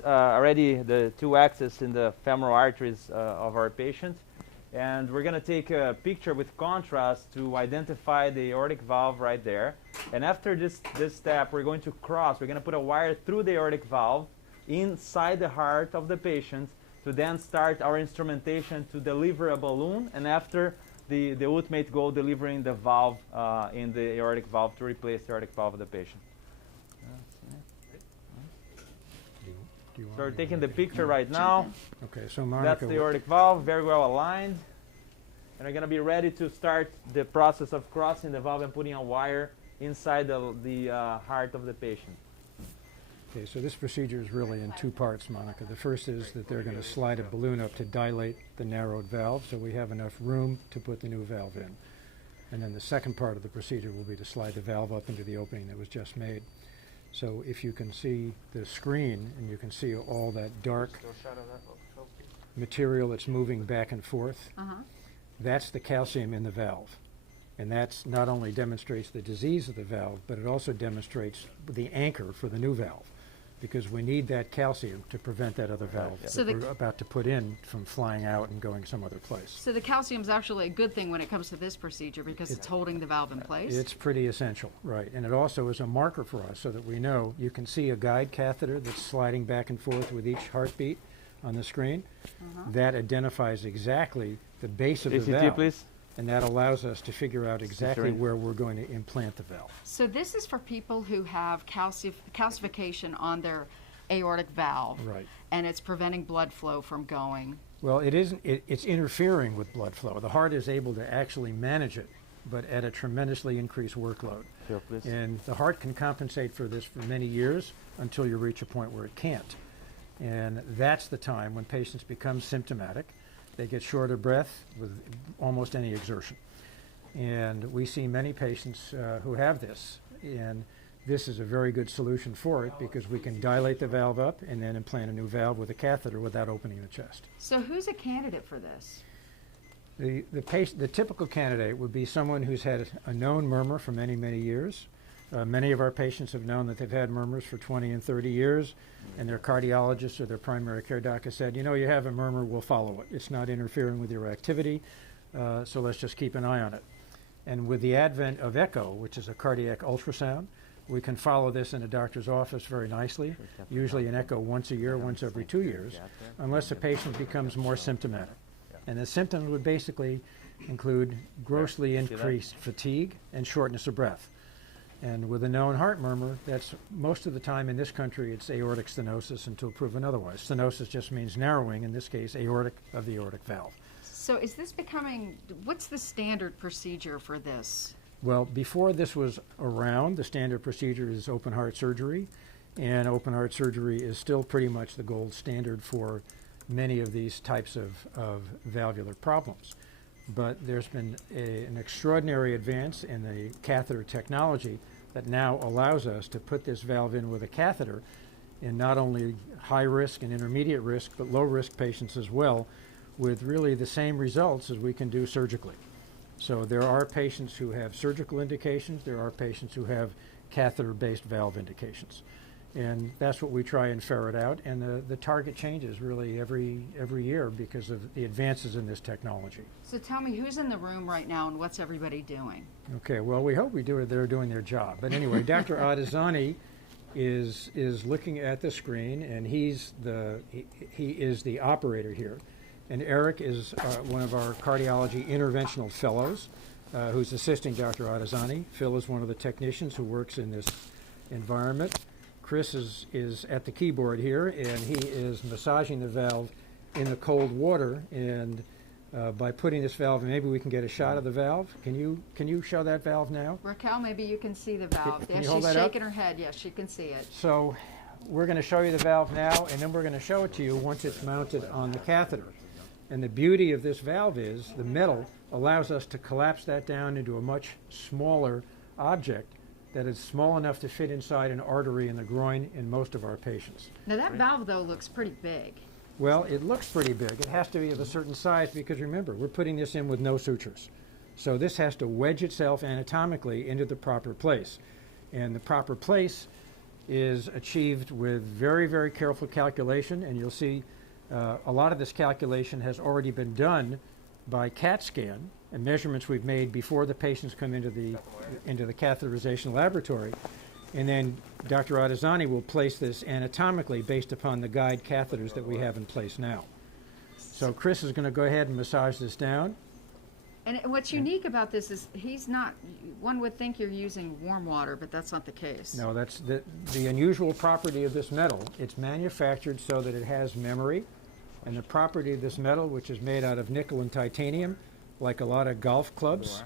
already the 2 axes in the femoral arteries of our patient. And we're going to take a picture with contrast to identify the aortic valve right there. And after this step, we're going to put a wire through the aortic valve inside the heart of the patient to then start our instrumentation to deliver a balloon, and after the ultimate goal, delivering the valve in the aortic valve to replace the aortic valve of the patient. So we're taking the picture right now. Okay, so Monica, that's the aortic valve, very well aligned. And we're going to be ready to start the process of crossing the valve and putting a wire inside the heart of the patient. Okay, so this procedure is really in 2 parts, Monica. The first is that they're going to slide a balloon up to dilate the narrowed valve so we have enough room to put the new valve in. And then the second part of the procedure will be to slide the valve up into the opening that was just made. So if you can see the screen and you can see all that dark material that's moving back and forth, that's the calcium in the valve. And that's not only demonstrates the disease of the valve, but it also demonstrates the anchor for the new valve, because we need that calcium to prevent that other valve that we're about to put in from flying out and going some other place. So the calcium is actually a good thing when it comes to this procedure because it's holding the valve in place? It's pretty essential, right. And it also is a marker for us so that we know. You can see a guide catheter that's sliding back and forth with each heartbeat on the screen. That identifies exactly the base of the valve. Please. And that allows us to figure out exactly where we're going to implant the valve. So this is for people who have calcification on their aortic valve. Right. And it's preventing blood flow from going. Well, it isn't. It's interfering with blood flow. The heart is able to actually manage it, but at a tremendously increased workload. Sure, please. And the heart can compensate for this for many years until you reach a point where it can't. And that's the time when patients become symptomatic. They get short of breath with almost any exertion. And we see many patients who have this. And this is a very good solution for it because we can dilate the valve up and then implant a new valve with a catheter without opening the chest. So who's a candidate for this? The typical candidate would be someone who's had a known murmur for many, many years. Many of our patients have known that they've had murmurs for 20 and 30 years, and their cardiologist or their primary care doc has said, you know, you have a murmur, we'll follow it. It's not interfering with your activity, so let's just keep an eye on it. And with the advent of echo, which is a cardiac ultrasound, we can follow this in a doctor's office very nicely, usually an echo once a year, once every 2 years, unless the patient becomes more symptomatic. And the symptoms would basically include grossly increased fatigue and shortness of breath. And with a known heart murmur, that's most of the time in this country, it's aortic stenosis until proven otherwise. Stenosis just means narrowing, in this case, aortic of the aortic valve. So is this becoming, what's the standard procedure for this? Well, before this was around, the standard procedure is open heart surgery, and open heart surgery is still pretty much the gold standard for many of these types of valvular problems. But there's been an extraordinary advance in the catheter technology that now allows us to put this valve in with a catheter in not only high risk and intermediate risk, but low risk patients as well, with really the same results as we can do surgically. So there are patients who have surgical indications, there are patients who have catheter-based valve indications. And that's what we try and ferret out, and the target changes really every year because of the advances in this technology. So tell me, who's in the room right now and what's everybody doing? Okay, well, we hope they're doing their job. But anyway, Dr. Adesani is looking at the screen, and he is the operator here. And Eric is one of our cardiology interventional fellows who's assisting Dr. Adesani. Phil is one of the technicians who works in this environment. Chris is at the keyboard here, and he is massaging the valve in the cold water. And by putting this valve, maybe we can get a shot of the valve. Can you show that valve now? Raquel, maybe you can see the valve. Can you she's hold that shaking up? her head. Yes, she can see it. So we're going to show you the valve now, and then we're going to show it to you once it's mounted on the catheter. And the beauty of this valve is the metal allows us to collapse that down into a much smaller object that is small enough to fit inside an artery in the groin in most of our patients. Now that valve, though, looks pretty big. Well, it looks pretty big. It has to be of a certain size because, remember, we're putting this in with no sutures. So this has to wedge itself anatomically into the proper place. And the proper place is achieved with very, very careful calculation, and you'll see a lot of this calculation has already been done by CAT scan and measurements we've made before the patients come into the catheterization laboratory. And then Dr. Adesani will place this anatomically based upon the guide catheters that we have in place now. So Chris is going to go ahead and massage this down. And what's unique about this is he's not, one would think you're using warm water, but that's not the case. No, that's the unusual property of this metal. It's manufactured so that it has memory. And the property of this metal, which is made out of nickel and titanium, like a lot of golf clubs,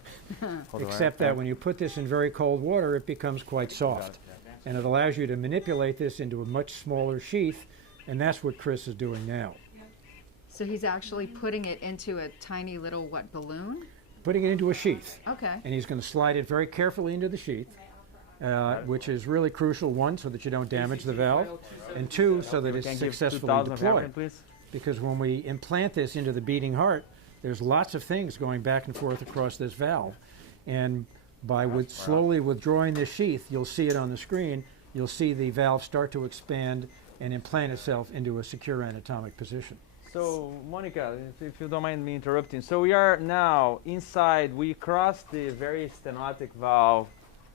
except that when you put this in very cold water, it becomes quite soft. And it allows you to manipulate this into a much smaller sheath, and that's what Chris is doing now. So he's actually putting it into a tiny little, what, balloon? Putting it into a sheath. Okay. And he's going to slide it very carefully into the sheath, which is really crucial, one, so that you don't damage the valve, and two, so that it's successfully deployed. Because when we implant this into the beating heart, there's lots of things going back and forth across this valve. And by slowly withdrawing this sheath, you'll see it on the screen, you'll see the valve start to expand and implant itself into a secure anatomic position. So, Monica, if you don't mind me interrupting. So we are now inside, we crossed the very stenotic valve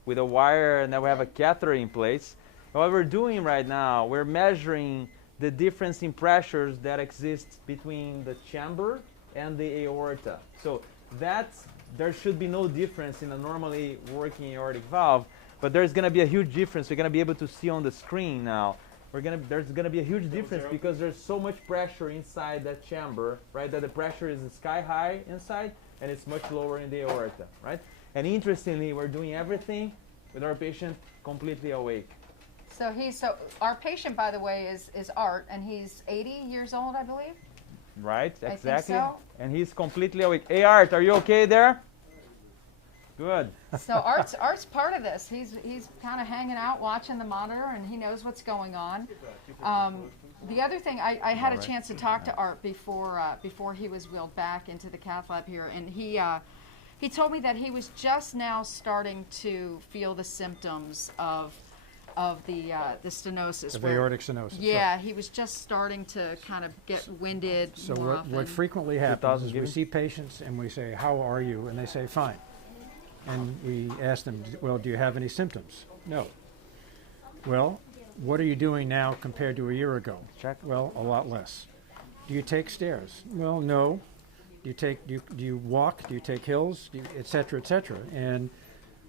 with a wire, and now we have a catheter in place. What we're doing right now, we're measuring the difference in pressures that exist between the chamber and the aorta. So there should be no difference in a normally working aortic valve, but there's going to be a huge difference. We're going to be able to see on the screen now. There's going to be a huge difference because there's so much pressure inside that chamber, right? That the pressure is sky high inside and it's much lower in the aorta, right? And interestingly, we're doing everything with our patient completely awake. So our patient, by the way, is Art, and he's 80 years old, I believe. Right, exactly. I think so. And he's completely awake. Hey, Art, are you okay there? Good. So Art's part of this. He's kind of hanging out, watching the monitor, and he knows what's going on. The other thing, I had a chance to talk to Art before he was wheeled back into the cath lab here, and he told me that he was just now starting to feel the symptoms of the stenosis. Of aortic stenosis. Yeah, he was just starting to kind of get winded. So more what frequently happens is we see patients and we say, "How are you?" and they say, "Fine." And we ask them, "Well, do you have any symptoms?" "No." "Well, what are you doing now compared to a year ago?" Check. "Well, a lot less." "Do you take stairs?" "Well, no." Do you walk? Do you take hills? Et cetera, et cetera. And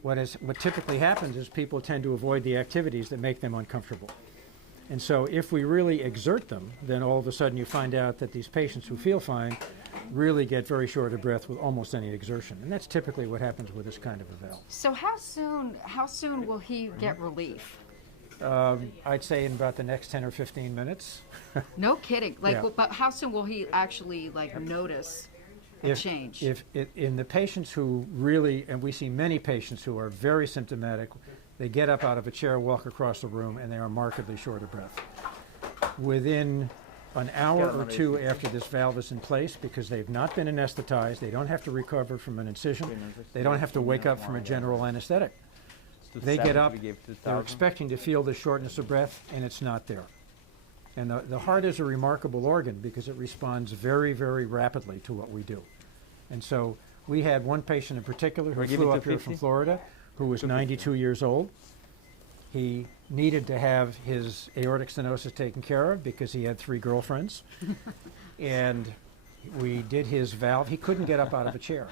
what typically happens is people tend to avoid the activities that make them uncomfortable. And so if we really exert them, then all of a sudden you find out that these patients who feel fine really get very short of breath with almost any exertion. And that's typically what happens with this kind of a valve. So how soon will he get relief? I'd say in about the next 10 or 15 minutes. No kidding. Like, Yeah. But how soon will he actually notice a change? In the patients who really, and we see many patients who are very symptomatic, they get up out of a chair, walk across the room, and they are markedly short of breath. Within an hour or two after this valve is in place, because they've not been anesthetized, they don't have to recover from an incision, they don't have to wake up from a general anesthetic. They get up, they're expecting to feel the shortness of breath, and it's not there. And the heart is a remarkable organ because it responds very, very rapidly to what we do. And so we had one patient in particular who flew up here from Florida who was 92 years old. He needed to have his aortic stenosis taken care of because he had 3 girlfriends. And we did his valve. He couldn't get up out of a chair.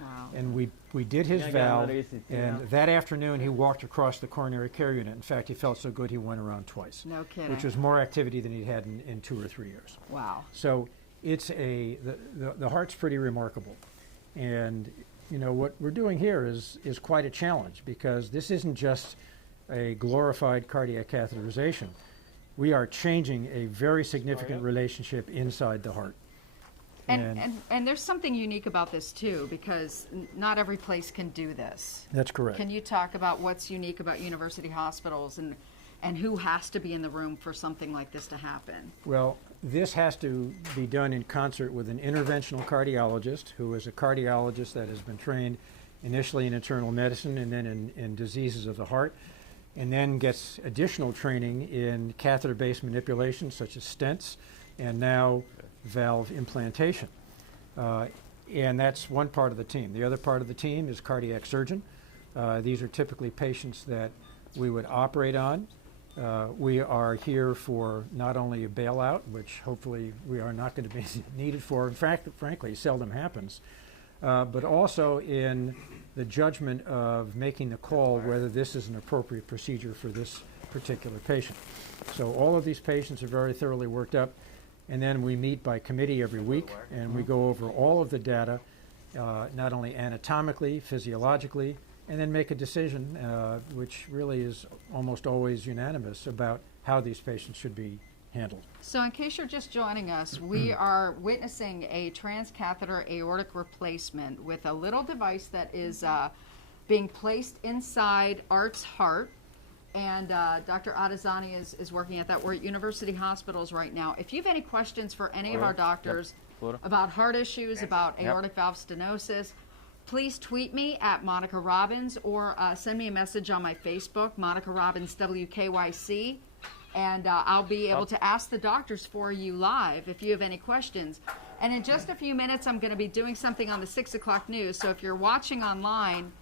Wow. And we did his valve, and that afternoon he walked across the coronary care unit. In fact, he felt so good he went around twice. No kidding. Which was more activity than he'd had in 2 or 3 years. Wow. So it's the heart's pretty remarkable. And you know what we're doing here is quite a challenge because this isn't just a glorified cardiac catheterization. We are changing a very significant relationship inside the heart. And there's something unique about this too, because not every place can do this. That's correct. Can you talk about what's unique about university hospitals and who has to be in the room for something like this to happen? Well, this has to be done in concert with an interventional cardiologist who is a cardiologist that has been trained initially in internal medicine and then in diseases of the heart. and then gets additional training in catheter-based manipulation, such as stents, and now valve implantation. And that's one part of the team. The other part of the team is cardiac surgeon. These are typically patients that we would operate on. We are here for not only a bailout, which hopefully we are not going to be needed for. In fact, frankly, seldom happens, but also in the judgment of making the call whether this is an appropriate procedure for this particular patient. So all of these patients are very thoroughly worked up, and then we meet by committee every week, and we go over all of the data, not only anatomically, physiologically, and then make a decision, which really is almost always unanimous, about how these patients should be handled. So in case you're just joining us, we are witnessing a transcatheter aortic replacement with a little device that is being placed inside Art's heart. And Dr. Adesanya is working at that. We're at University Hospitals right now. If you have any questions for any of our doctors about heart issues, about aortic valve stenosis, please tweet me at Monica Robbins or send me a message on my Facebook, Monica Robbins WKYC, and I'll be able to ask the doctors for you live if you have any questions. And in just a few minutes, I'm going to be doing something on the 6 o'clock news. So if you're watching online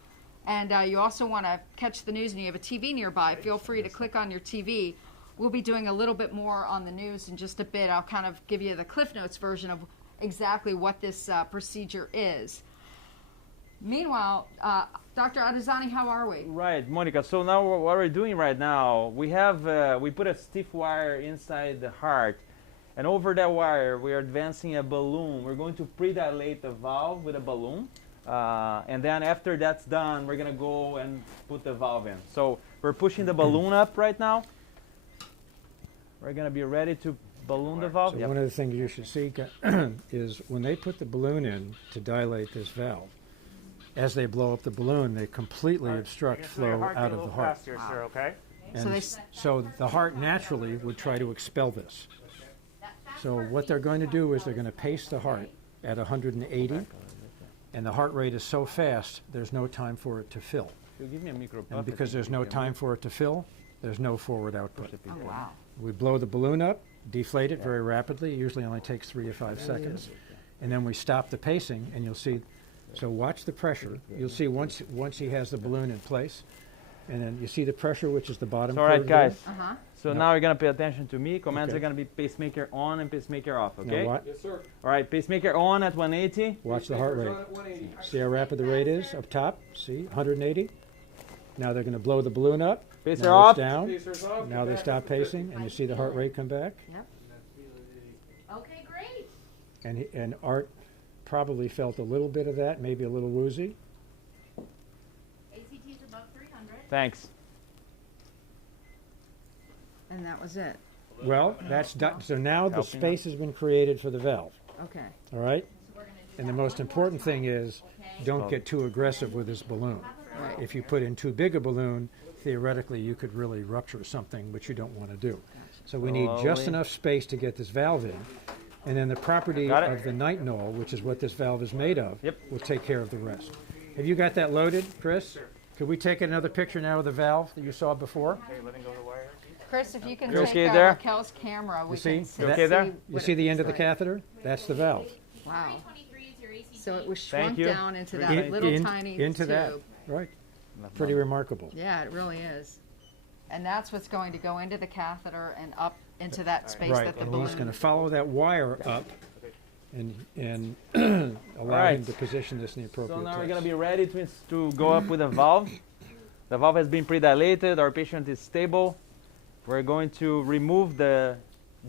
and you also want to catch the news and you have a TV nearby, feel free to click on your TV. We'll be doing a little bit more on the news in just a bit. I'll kind of give you the Cliff Notes version of exactly what this procedure is. Meanwhile, Dr. Adesanya, how are we? Right, Monica. So now what we're doing right now, we have we put a stiff wire inside the heart, and over that wire we are advancing a balloon. We're going to pre-dilate the valve with a balloon, and then after that's done, we're going to go and put the valve in. So we're pushing the balloon up right now. We're going to be ready to balloon the valve. So one of the things you should see is when they put the balloon in to dilate this valve, as they blow up the balloon, they completely obstruct flow out of the heart. Faster, sir, okay? And so the heart naturally would try to expel this. So what they're going to do is they're going to pace the heart at 180, and the heart rate is so fast, there's no time for it to fill. Give me a micro. And because there's no time for it to fill, there's no forward output. Oh, wow. We blow the balloon up, deflate it very rapidly. It usually only takes 3 to 5 seconds. And then we stop the pacing, and you'll see. So watch the pressure. You'll see once he has the balloon in place, and then you see the pressure, which is the bottom. All right, guys. Uh-huh. So now you're going to pay attention to me. Commands are going to be pacemaker on and pacemaker off, okay? Now what? Yes, sir. All right, pacemaker on at 180. Watch the heart rate. On at 180. See how rapid the rate is up top? See, 180. Now they're going to blow the balloon up. Pacer Now off. it's down. Pacers off. Now they stop pacing, and you see the heart rate come back. Yep. Okay, great. And Art probably felt a little bit of that, maybe a little woozy. ACT is above 300. Thanks. And that was it. Well, that's done. So now the Helping space has been created for the valve. Okay. All right? So we're going to do And the that most one more important time, thing is okay? don't get too aggressive with this balloon. Right. If you put in too big a balloon, theoretically you could really rupture something, which you don't want to do. So we need just Slowly. enough space to get this valve in. And then the property Got it. of the nitinol, which is what this valve is made of, Yep. will take care of the rest. Have you got that loaded, Chris? Could we take another picture now of the valve that you saw before? Okay, letting go of the wire. Chris, if you can You take okay there? Raquel's camera, we see? can see. You okay there? You what see it the end of looks the like. catheter? That's the valve. Wow. 323 is your ACT. So it was Thank shrunk you. down into that In- little in- tiny into tube. that. Right. Pretty remarkable. Yeah, it really is. And that's what's going to go into the catheter and up into that space Right, that the and balloon. he's going to follow that wire up and allow Right. him to position this in the appropriate So now place. we're going to be ready to go up with a valve. The valve has been pre-dilated. Our patient is stable. We're going to remove the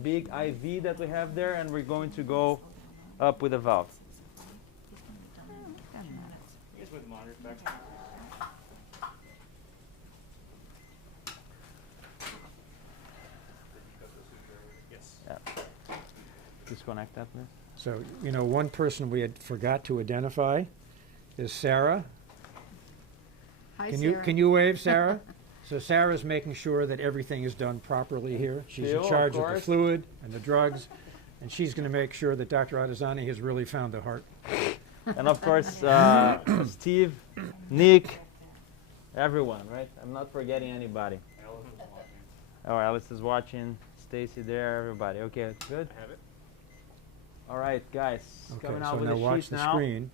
big IV that we have there, and we're going to go up with the valve. Here's with the monitor back. Yes. Disconnect that, please. So, you know, one person we had forgot to identify is Sarah. Hi, Can Sarah. you wave, Sarah? So Sarah's making sure that everything is done properly here. She's Phil, in of charge of the course. fluid and the drugs, and she's going to make sure that Dr. Adesanya has really found the heart. And of course, Steve, Nick, everyone, right? I'm not forgetting anybody. Oh, Alice is watching. Stacy there. Everybody. Okay, good. I have it. All right, guys. Okay, Coming so out with now the watch sheet the now. screen,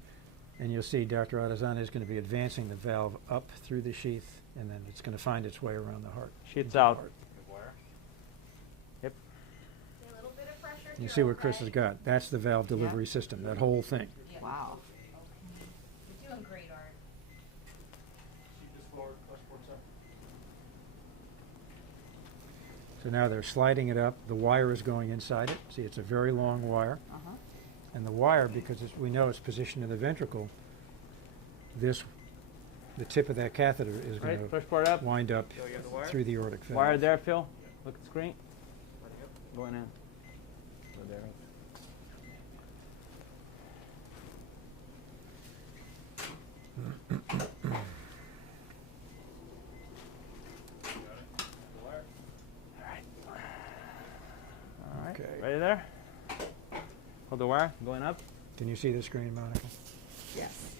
and you'll see Dr. Artesani is going to be advancing the valve up through the sheath, and then it's going to find its way around the heart. Sheet's out. The wire. Yep. A little bit of pressure You here, see what Chris okay? has got. That's the valve delivery system, that whole thing. Wow. You're doing great, Art. Sheet just forward, push forward, sir. So now they're sliding it up. The wire is going inside it. See, it's a very long wire. Uh-huh. And the wire, because we know it's positioned in the ventricle, the tip of that catheter is Right, going push part up. to wind up Phil, you have the wire? through the aortic valve. Wire there, Phil. Look at the screen. Ready, go. Going in. Go there. The wire. All right. Okay. Ready there? Hold the wire. Going up. Can you see the screen, Monica? Yes.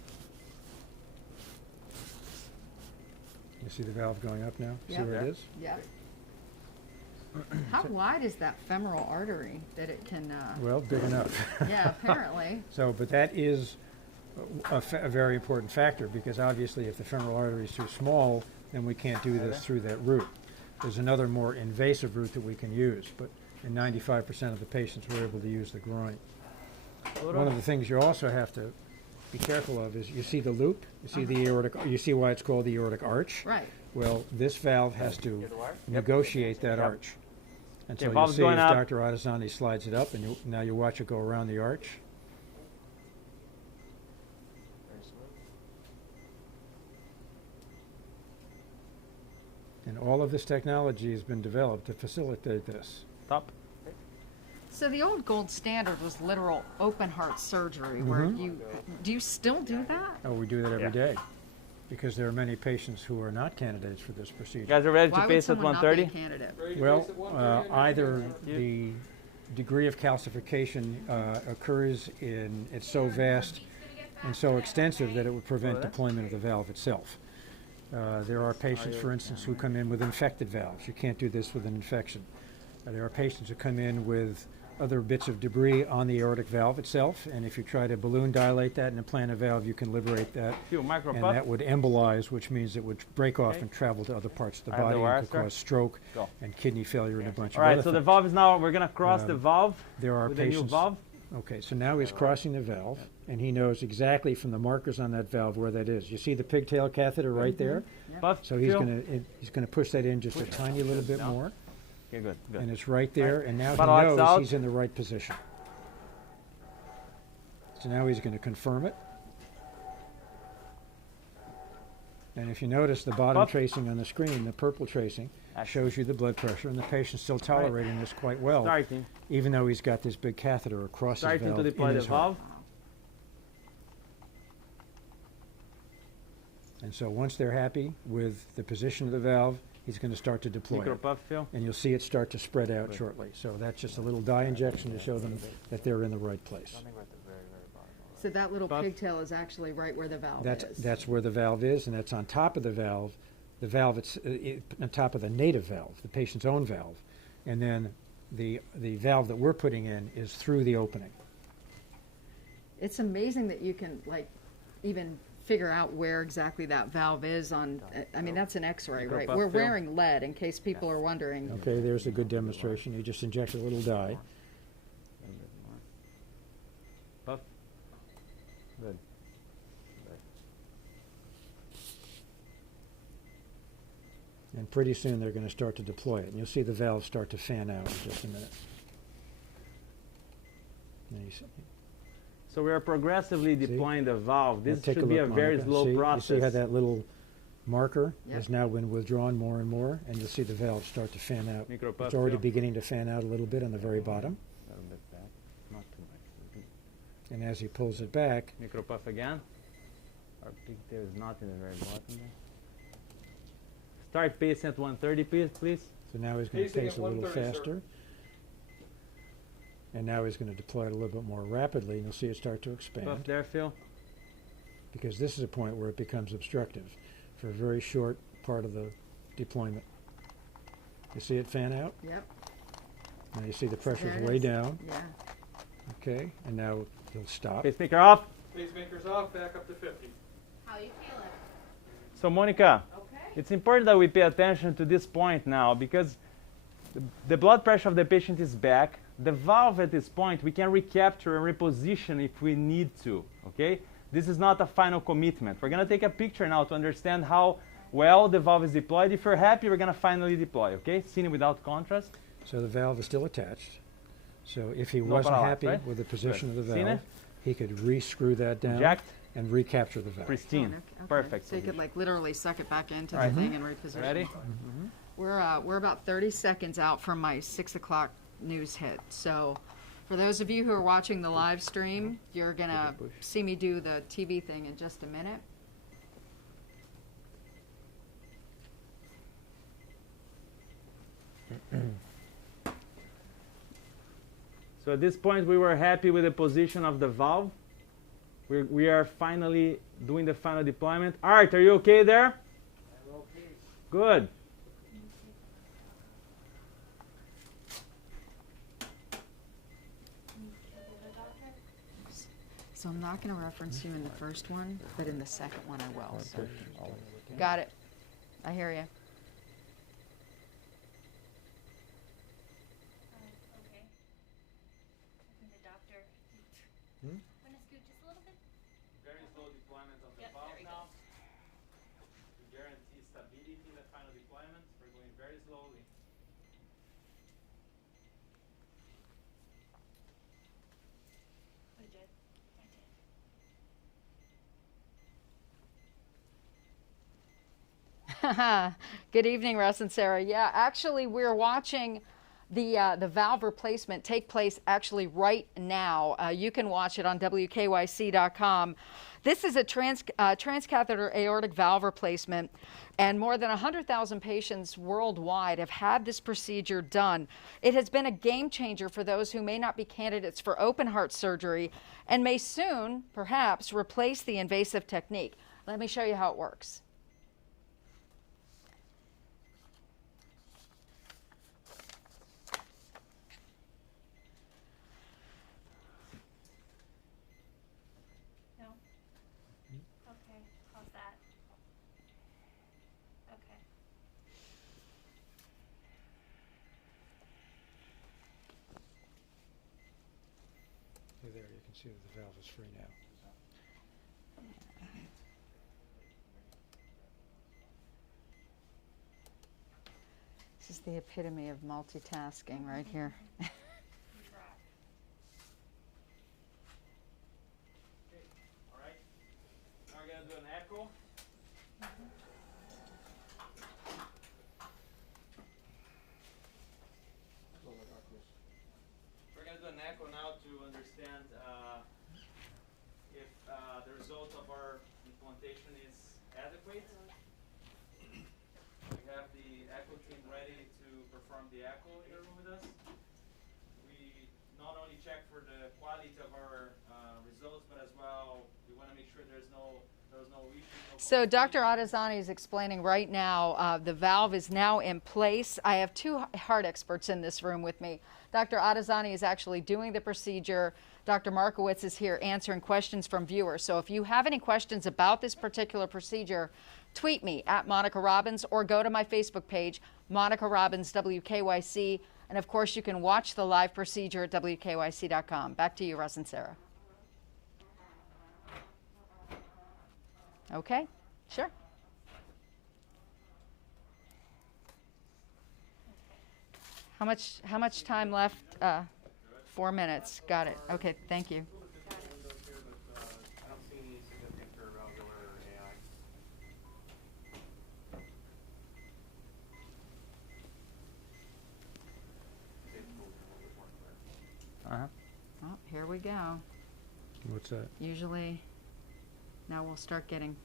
You see the valve going up now? See Yep. where it is? Yep. How wide is that femoral artery that it can, Well, big enough. yeah, apparently. So, but that is a very important factor, because obviously if the femoral artery is too small, then we can't do this through that route. There's another more invasive route that we can use, but in 95% of the patients we're able to use the groin. One of the things you also have to be careful of is, you see the loop, you see the aortic, you see why it's called the aortic arch? Right. Well, this valve has to Get the wire? negotiate that Yep. arch. And so you'll valve's see going as up. Dr. Artesani slides it up, and now you watch it go around the arch. Very smooth. And all of this technology has been developed to facilitate this. Top. So the old gold standard was literal open heart surgery, where do you still do that? Oh, we do that every Yeah. day, because there are many patients who are not candidates for this You procedure. guys are ready Why to would pace at someone not be a 130? candidate? Well, either the degree of calcification occurs in, it's so vast and so extensive that it would prevent deployment of the valve itself. There are patients, for instance, who come in with infected valves. You can't do this with an infection. There are patients who come in with other bits of debris on the aortic valve itself, and if you try to balloon dilate that and implant a valve, you can liberate that, Few micro and puff. that would embolize, which means it would break off Okay. and travel to other parts of the I have the body wire, and could sir. cause stroke Go. and kidney failure and a bunch All of right, other so the things. valve is now, we're going to cross the valve There are with the new patients. valve. Okay, so now he's crossing the valve, and he knows exactly from the markers on that valve where that is. You see the pigtail catheter right there? Puff. So he's feel. going to push that in just a tiny little bit No. more, Okay, good, good. and it's right there. And now Bottle he X knows out. he's in the right position. So now he's going to confirm it. And if you notice the bottom Puff. tracing on the screen, the purple tracing, shows you the blood pressure, and the patient's still tolerating this quite well, Starting. even though he's got this big catheter across his Starting valve to deploy in the his heart. valve. And so once they're happy with the position of the valve, he's going to start to deploy Micro it. puff, Phil. And you'll see it start to spread out shortly. So that's just a little dye injection to show them that they're in the right place. So that little Puff. pigtail is actually right where the valve is. That's where the valve is, and that's on top of the valve. The valve, it's on top of the native valve, the patient's own valve. And then the valve that we're putting in is through the opening. It's amazing that you can like even figure out where exactly that valve is on. I mean, that's an X-ray, Go right? puff, We're Phil. wearing lead in case people are wondering. Okay, there's a good demonstration. You just inject a little dye. Puff. Good. And pretty soon they're going to start to deploy it. And you'll see the valve start to fan out in just a minute. And you see- So we are progressively See? deploying the valve. Now This take a should be a look, very Monica. slow See? process. You see how that little marker Yep. has now been withdrawn more and more, and you'll see the valve start to fan out. Micro puff, It's already Phil. beginning to fan out a little bit on the very bottom. A little bit back, not too much. And as he pulls it back, Micro puff again. Our pigtail is not in the very bottom there. Start pacing at 130, please. so now he's going to Pacing pace at a little 130, sir. faster. And now he's going to deploy it a little bit more rapidly, and you'll see it start to expand. Puff there, Phil. Because this is a point where it becomes obstructive for a very short part of the deployment. You see it fan out? Yep. Now you see the There pressure's it way is. down. Yeah. Okay, and now he'll stop. Pacemaker off. Pacemaker's off, back up to 50. How you feeling? So Monica, Okay. it's important that we pay attention to this point now because the blood pressure of the patient is back. The valve at this point, we can recapture and reposition if we need to, okay? This is not a final commitment. We're gonna take a picture now to understand how well the valve is deployed. If you're happy, we're gonna finally deploy, okay? Seen without contrast. So the valve is still attached. So if he No wasn't parallax, happy right? with the position of the Seen valve, it? he could re-screw that down Jacked, and recapture the valve. pristine, Okay. perfect. So you could position. like literally suck it back into Right. the thing and reposition. Ready? We're about 30 seconds out from my 6 o'clock news hit. So for those of you who are watching the live stream, you're gonna see me do the TV thing in just a minute. So at this point, we were happy with the position of the valve. We are finally doing the final deployment. Art, are you okay there? I'm okay. Good. So I'm not gonna reference you in the first one, but in the second one I will. So. Got it. I hear you. Okay. I think the doctor. Hmm? Want to scoot just a little bit? Very slow deployment of the Yep, valve there we now. go. To guarantee stability in the final deployment, we're going very slowly. We did. I did. Good evening, Russ and Sarah. Yeah, actually, we're watching the valve replacement take place actually right now. You can watch it on WKYC.com. This is a transcatheter aortic valve replacement, and more than 100,000 patients worldwide have had this procedure done. It has been a game changer for those who may not be candidates for open heart surgery and may soon, perhaps, replace the invasive technique. Let me show you how it works. No? Okay. How's that? Okay. There, you can see that the valve is free now. This is the epitome of multitasking right here. You rock. All right. Now we're gonna do an echo. We're gonna do an echo now to understand if the result of our implantation is adequate. We have the echo team ready to perform the echo in the room with us. We not only check for the quality of our results, but as well we want to make sure there's no issues. So Dr. Adesanya is explaining right now, the valve is now in place. I have two heart experts in this room with me. Dr. Adesanya is actually doing the procedure. Dr. Markowitz is here answering questions from viewers. So if you have any questions about this particular procedure, tweet me at Monica Robbins or go to my Facebook page, Monica Robbins WKYC. And of course, you can watch the live procedure at WKYC.com. Back to you, Russ and Sarah. Okay, sure. How much time left? 4 minutes. Got it. Okay, thank you. Windows here, but I don't see any significant neurovalvular or AI. Uh-huh. Oh, here we go. What's that? Usually, now we'll start getting.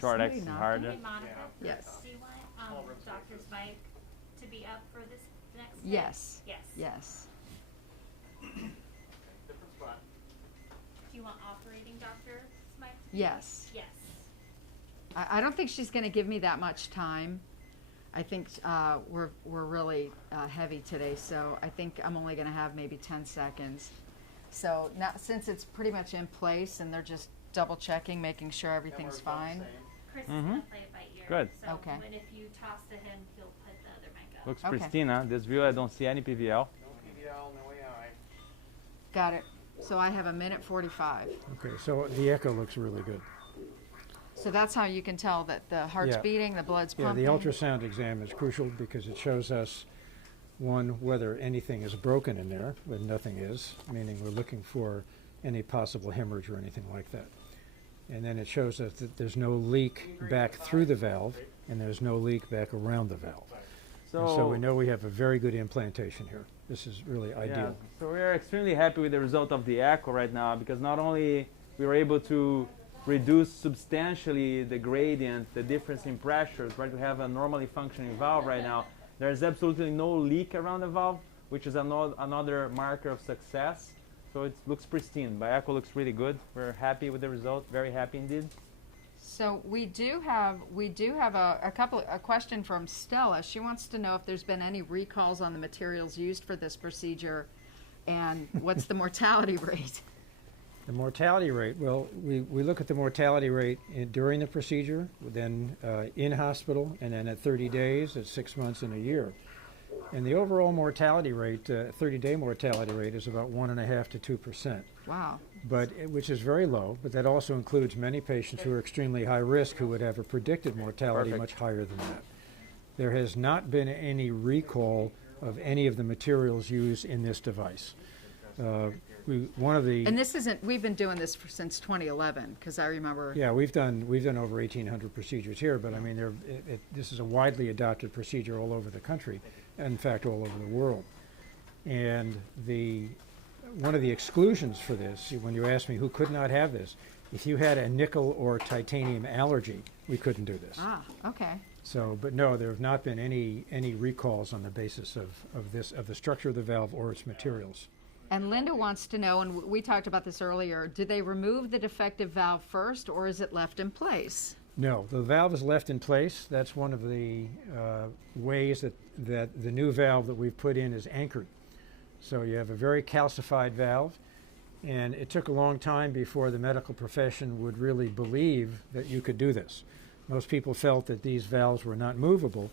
Short Somebody X is knocking? harder. Hey, Monica. Yes. Do you want Dr. Spike to be up for this next step? Yes. Yes. Yes. Different spot. Do you want operating Dr. Spike to be Yes. Yes. I don't think she's going to give me that much time. I think we're really heavy today, so I think I'm only going to have maybe 10 seconds. So now, since it's pretty much in place and they're just double checking, making sure everything's fine. Chris is gonna play it by ear. Good. So Okay. when if you toss to him, he'll put the other mic up. Looks Okay. pristine, huh? This view, I don't see any PVL. No PVL, no AI. Got it. So I have 1:45. Okay, so the echo looks really good. So that's how you can tell that the heart's Yeah. beating, the blood's Yeah, pumping. the ultrasound exam is crucial because it shows us, one, whether anything is broken in there, when nothing is, meaning we're looking for any possible hemorrhage or anything like that. And then it shows us that there's no leak back through the valve, and there's no leak back around the valve. And so we know we have a very good implantation here. This is really Yeah, ideal. so we're extremely happy with the result of the echo right now, because not only we were able to reduce substantially the gradient, the difference in pressures, right? We have a normally functioning valve right now. There's absolutely no leak around the valve, which is another marker of success. So it looks pristine. By echo looks really good. We're happy with the result. Very happy indeed. So we do have a question from Stella. She wants to know if there's been any recalls on the materials used for this procedure, and what's the mortality rate? The mortality rate, well, we look at the mortality rate during the procedure, then in hospital, and then at 30 days, at 6 months, and a year. And the overall mortality rate, 30-day mortality rate, is about 1.5% to 2%. Wow. Which is very low, but that also includes many patients who are extremely high risk who would have a predicted mortality Perfect. much higher than that. There has not been any recall of any of the materials used in this device. And this isn't. We've been doing this since 2011, because I remember. Yeah, we've done over 1,800 procedures here, but I mean, this is a widely adopted procedure all over the country, in fact, all over the world. And one of the exclusions for this, when you ask me who could not have this, if you had a nickel or titanium allergy, we couldn't do this. Ah, okay. So, but no, there have not been any recalls on the basis of the structure of the valve or its materials. And Linda wants to know, and we talked about this earlier, do they remove the defective valve first, or is it left in place? No, the valve is left in place. That's one of the ways that the new valve that we've put in is anchored. So you have a very calcified valve, and it took a long time before the medical profession would really believe that you could do this. Most people felt that these valves were not movable,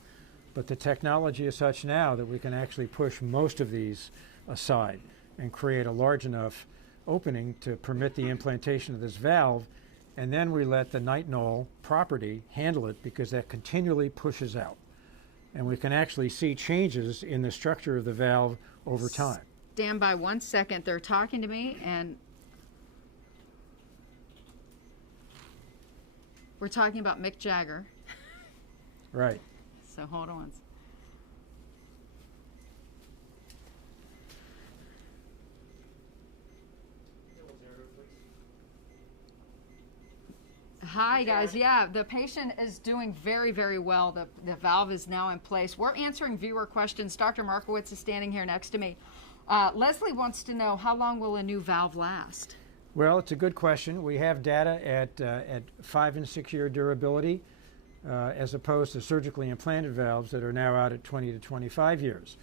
but the technology is such now that we can actually push most of these aside and create a large enough opening to permit the implantation of this valve, and then we let the nitinol property handle it because that continually pushes out. And we can actually see changes in the structure of the valve over time. Stand by 1 second. They're talking to me, and we're talking about Mick Jagger. Right. So hold on. Hi guys, yeah, the patient is doing very, very well. The valve is now in place. We're answering viewer questions. Dr. Markowitz is standing here next to me. Leslie wants to know, how long will a new valve last? Well, it's a good question. We have data at 5 and 6 year durability, as opposed to surgically implanted valves that are now out at 20 to 25 years.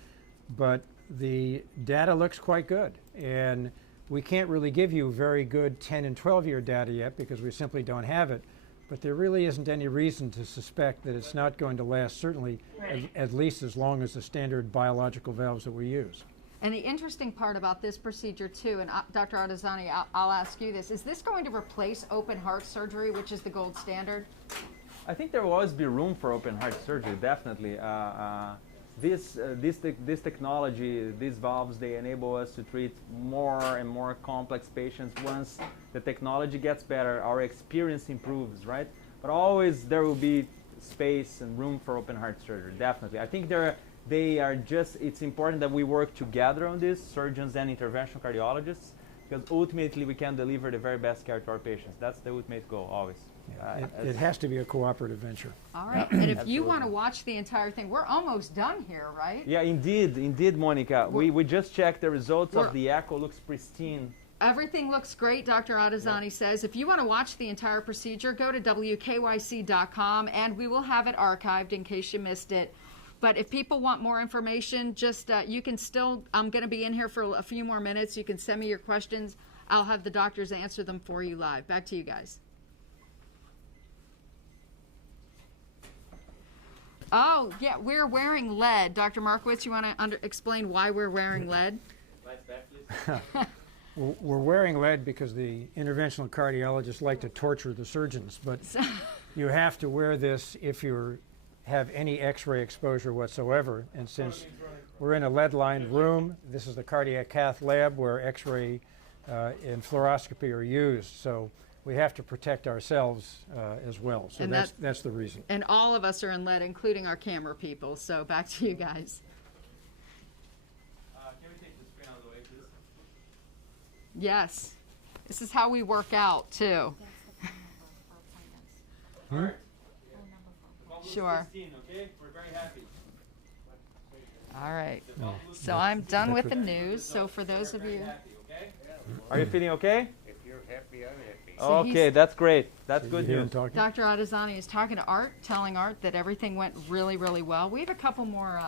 But the data looks quite good, and we can't really give you very good 10 and 12 year data yet because we simply don't have it, but there really isn't any reason to suspect that it's not going to last, certainly at least as long as the standard biological valves that we use. And the interesting part about this procedure too, and Dr. Artesani, I'll ask you this, is this going to replace open heart surgery, which is the gold standard? I think there will always be room for open heart surgery, definitely. This technology, these valves, they enable us to treat more and more complex patients. Once the technology gets better, our experience improves, right? But always there will be space and room for open heart surgery, definitely. I think it's important that we work together on this, surgeons and interventional cardiologists, because ultimately we can deliver the very best care to our patients. That's the ultimate goal, always. It has to be a cooperative venture. All right, and if you want to watch the entire thing, we're almost done here, right? Yeah, indeed, Monica. We just checked the results of the echo. Looks pristine. Everything looks great, Dr. Adesanya says. If you want to watch the entire procedure, go to WKYC.com, and we will have it archived in case you missed it. But if people want more information, just you can still, I'm going to be in here for a few more minutes. You can send me your questions. I'll have the doctors answer them for you live. Back to you guys. Oh, yeah, we're wearing lead. Dr. Markowitz, you want to explain why we're wearing lead? We're wearing lead because the interventional cardiologists like to torture the surgeons, but you have to wear this if you have any X-ray exposure whatsoever. And since we're in a lead-lined room, this is the cardiac cath lab where X-ray and fluoroscopy are used. So we have to protect ourselves as well. So that's the reason. And all of us are in lead, including our camera people. So back to you guys. Can we take the screen out of the way, please? Yes. This is how we work out, too. Sure. 16, okay? We're very happy. All right. So I'm done with the news. So for those of you... Are you feeling okay? If you're happy, I'm happy. So Okay, that's great. That's good news. Dr. Adesanya is talking to Art, telling Art that everything went really, really well. We have a couple more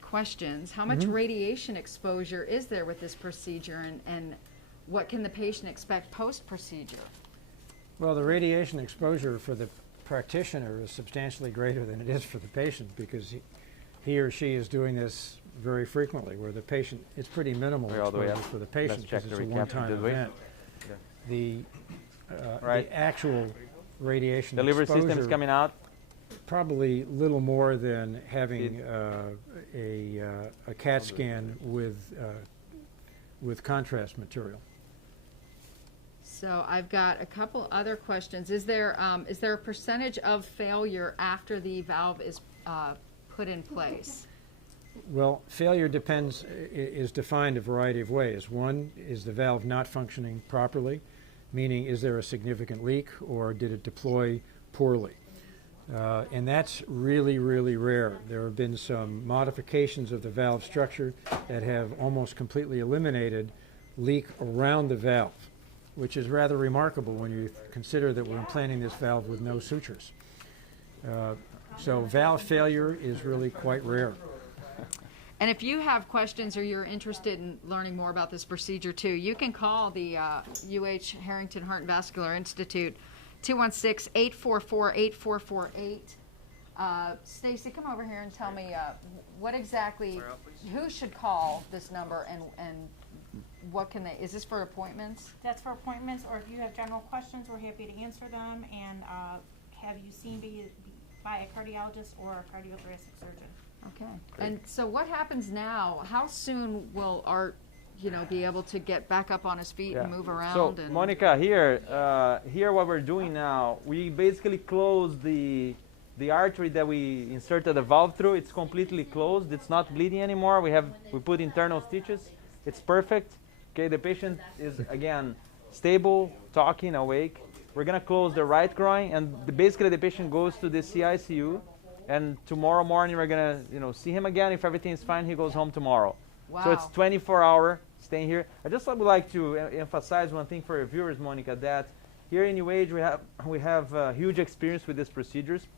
questions. How much radiation exposure is there with this procedure, and what can the patient expect post-procedure? Well, the radiation exposure for the practitioner is substantially greater than it is for the patient because he or she is doing this very frequently, where the patient, it's pretty minimal exposure for the patient because it's a one-time event. The actual radiation The liver exposure, system is coming out. probably little more than having a CAT scan with contrast material. So I've got a couple other questions. Is there a percentage of failure after the valve is put in place? Well, failure is defined a variety of ways. One is the valve not functioning properly, meaning is there a significant leak or did it deploy poorly? And that's really, really rare. There have been some modifications of the valve structure that have almost completely eliminated leak around the valve, which is rather remarkable when you consider that we're implanting this valve with no sutures. So valve failure is really quite rare. And if you have questions or you're interested in learning more about this procedure too, you can call the UH Harrington Heart and Vascular Institute, 216-844-8448. Stacy, come over here and tell me what exactly, who should call this number and what can they, is this for appointments? That's for appointments, or if you have general questions, we're happy to answer them and have you seen by a cardiologist or a cardiothoracic surgeon. Okay. And so what happens now? How soon will Art, be able to get back up on his feet and move around? So, Monica, here what we're doing now, we basically close the artery that we inserted the valve through. It's completely closed. It's not bleeding anymore. We put internal stitches. It's perfect. Okay, the patient is, again, stable, talking, awake. We're going to close the right groin, and basically the patient goes to the CICU. And tomorrow morning we're gonna, see him again. If everything is fine, he goes home tomorrow. Wow. So it's 24-hour staying here. I just would like to emphasize one thing for your viewers, Monica, that here in UH we have huge experience with these procedures,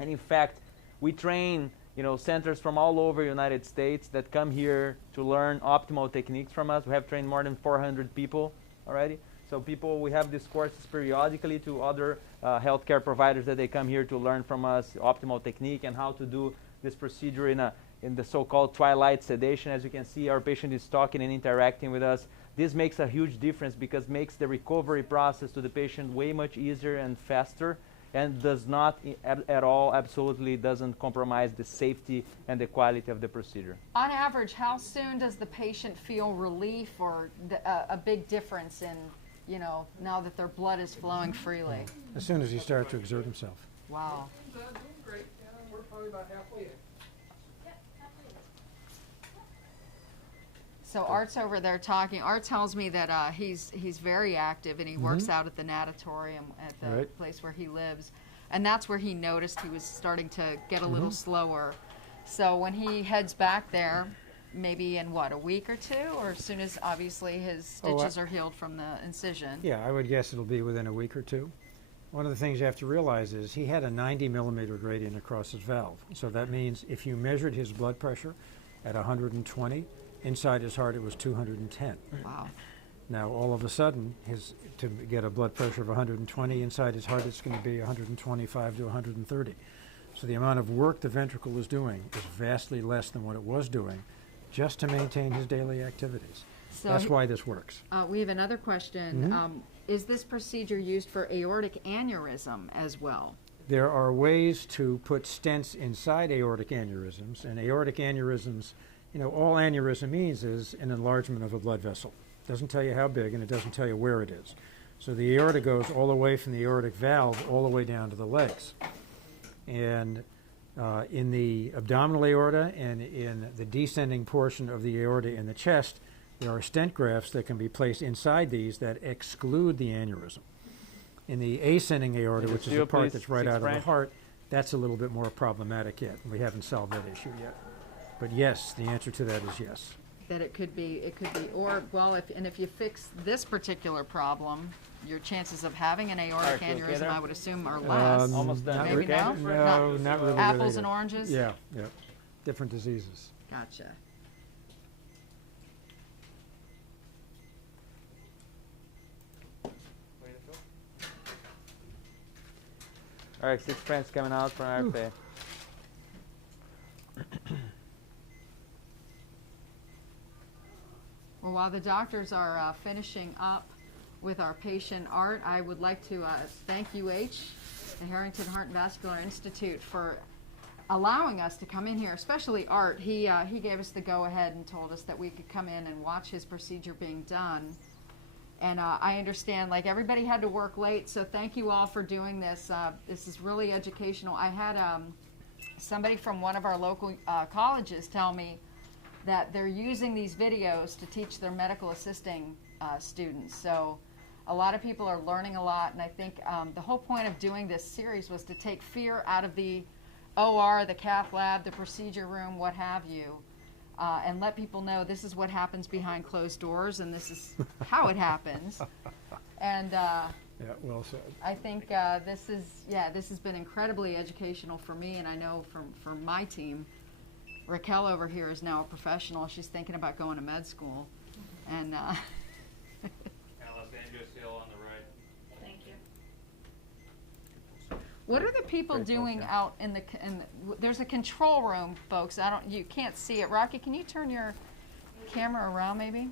and in fact we train centers from all over the United States that come here to learn optimal techniques from us. We have trained more than 400 people already. So we have these courses periodically to other healthcare providers that they come here to learn from us optimal technique and how to do this procedure in the so-called twilight sedation. As you can see, our patient is talking and interacting with us. This makes a huge difference because makes the recovery process to the patient way much easier and faster, and does not at all, absolutely doesn't compromise the safety and the quality of the procedure. On average, how soon does the patient feel relief or a big difference in now that their blood is flowing freely? As soon as he starts to exert himself. Wow. Great. We're probably about halfway. So Art's over there talking. Art tells me that he's very active and he works out at the natatorium at the place where he lives. And that's where he noticed he was starting to get a little slower. So when he heads back there, maybe in what, a week or two, or as soon as obviously his Oh, stitches are healed from the incision? Yeah, I would guess it'll be within a week or two. One of the things you have to realize is he had a 90 millimeter gradient across his valve. So that means if you measured his blood pressure at 120, inside his heart it was 210. Wow. Now all of a sudden, to get a blood pressure of 120 inside his heart, it's going to be 125 to 130. So the amount of work the ventricle is doing is vastly less than what it was doing just to maintain his daily activities. So That's why this works. we have another question. Is this procedure used for aortic aneurysm as well? There are ways to put stents inside aortic aneurysms, and aortic aneurysms, all aneurysm means is an enlargement of a blood vessel. It doesn't tell you how big, and it doesn't tell you where it is. So the aorta goes all the way from the aortic valve all the way down to the legs. And in the abdominal aorta and in the descending portion of the aorta in the chest, there are stent grafts that can be placed inside these that exclude the aneurysm. In the ascending aorta, which is the part that's right out of the heart, that's a little bit more problematic yet. We haven't solved that issue yet. But yes, the answer to that is yes. That it could be, or, well, if you fix this particular problem, your chances of having an aortic Alright, you okay aneurysm, there? I would assume, are less. Almost done. Not Maybe Okay? no? No, not really Apples related. and oranges? Yeah, different diseases. Gotcha. All right, 6 friends coming out from RFA. Well, while the doctors are finishing up with our patient Art, I would like to thank UH, the Harrington Heart and Vascular Institute, for allowing us to come in here, especially Art. He gave us the go-ahead and told us that we could come in and watch his procedure being done. And I understand, like, everybody had to work late, so thank you all for doing this. This is really educational. I had somebody from one of our local colleges tell me that they're using these videos to teach their medical assisting students. So a lot of people are learning a lot, and I think the whole point of doing this series was to take fear out of the OR, the cath lab, the procedure room, what have you, and let people know this is what happens behind closed doors, and this is how it happens. And Yeah, well said. I think this has been incredibly educational for me, and I know for my team. Raquel over here is now a professional. She's thinking about going to med school, and And Los Angeles Hill on the right. Thank you. what are the people doing out in the? There's a control room, folks. You can't see it. Rocky, can you turn your camera around, maybe?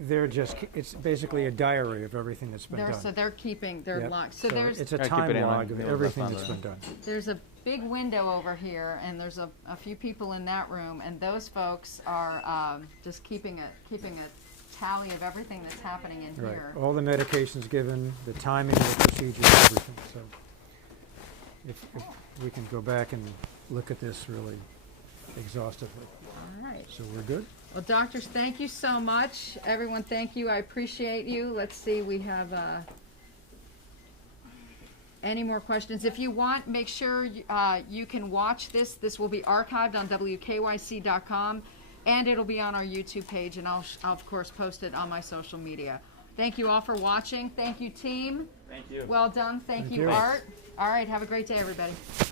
It's basically a diary of everything that's been So done. they're keeping their Yep. logs. So So there's it's a Keep time it in log of line. everything That's that's not been done. there's a big window over here, and there's a few people in that room, and those folks are just keeping a tally of everything that's happening in Right. here. All the medications given, the timing of the procedure, everything. So if we can go back and look at this really exhaustively. All right. So we're good? Well, doctors, thank you so much. Everyone, thank you. I appreciate you. Let's see, we have any more questions. If you want, make sure you can watch this. This will be archived on WKYC.com, and it'll be on our YouTube page, and I'll of course, post it on my social media. Thank you all for watching. Thank you, team. Thank you. Well done. Thank you, you. Art. All right, have a great day, everybody.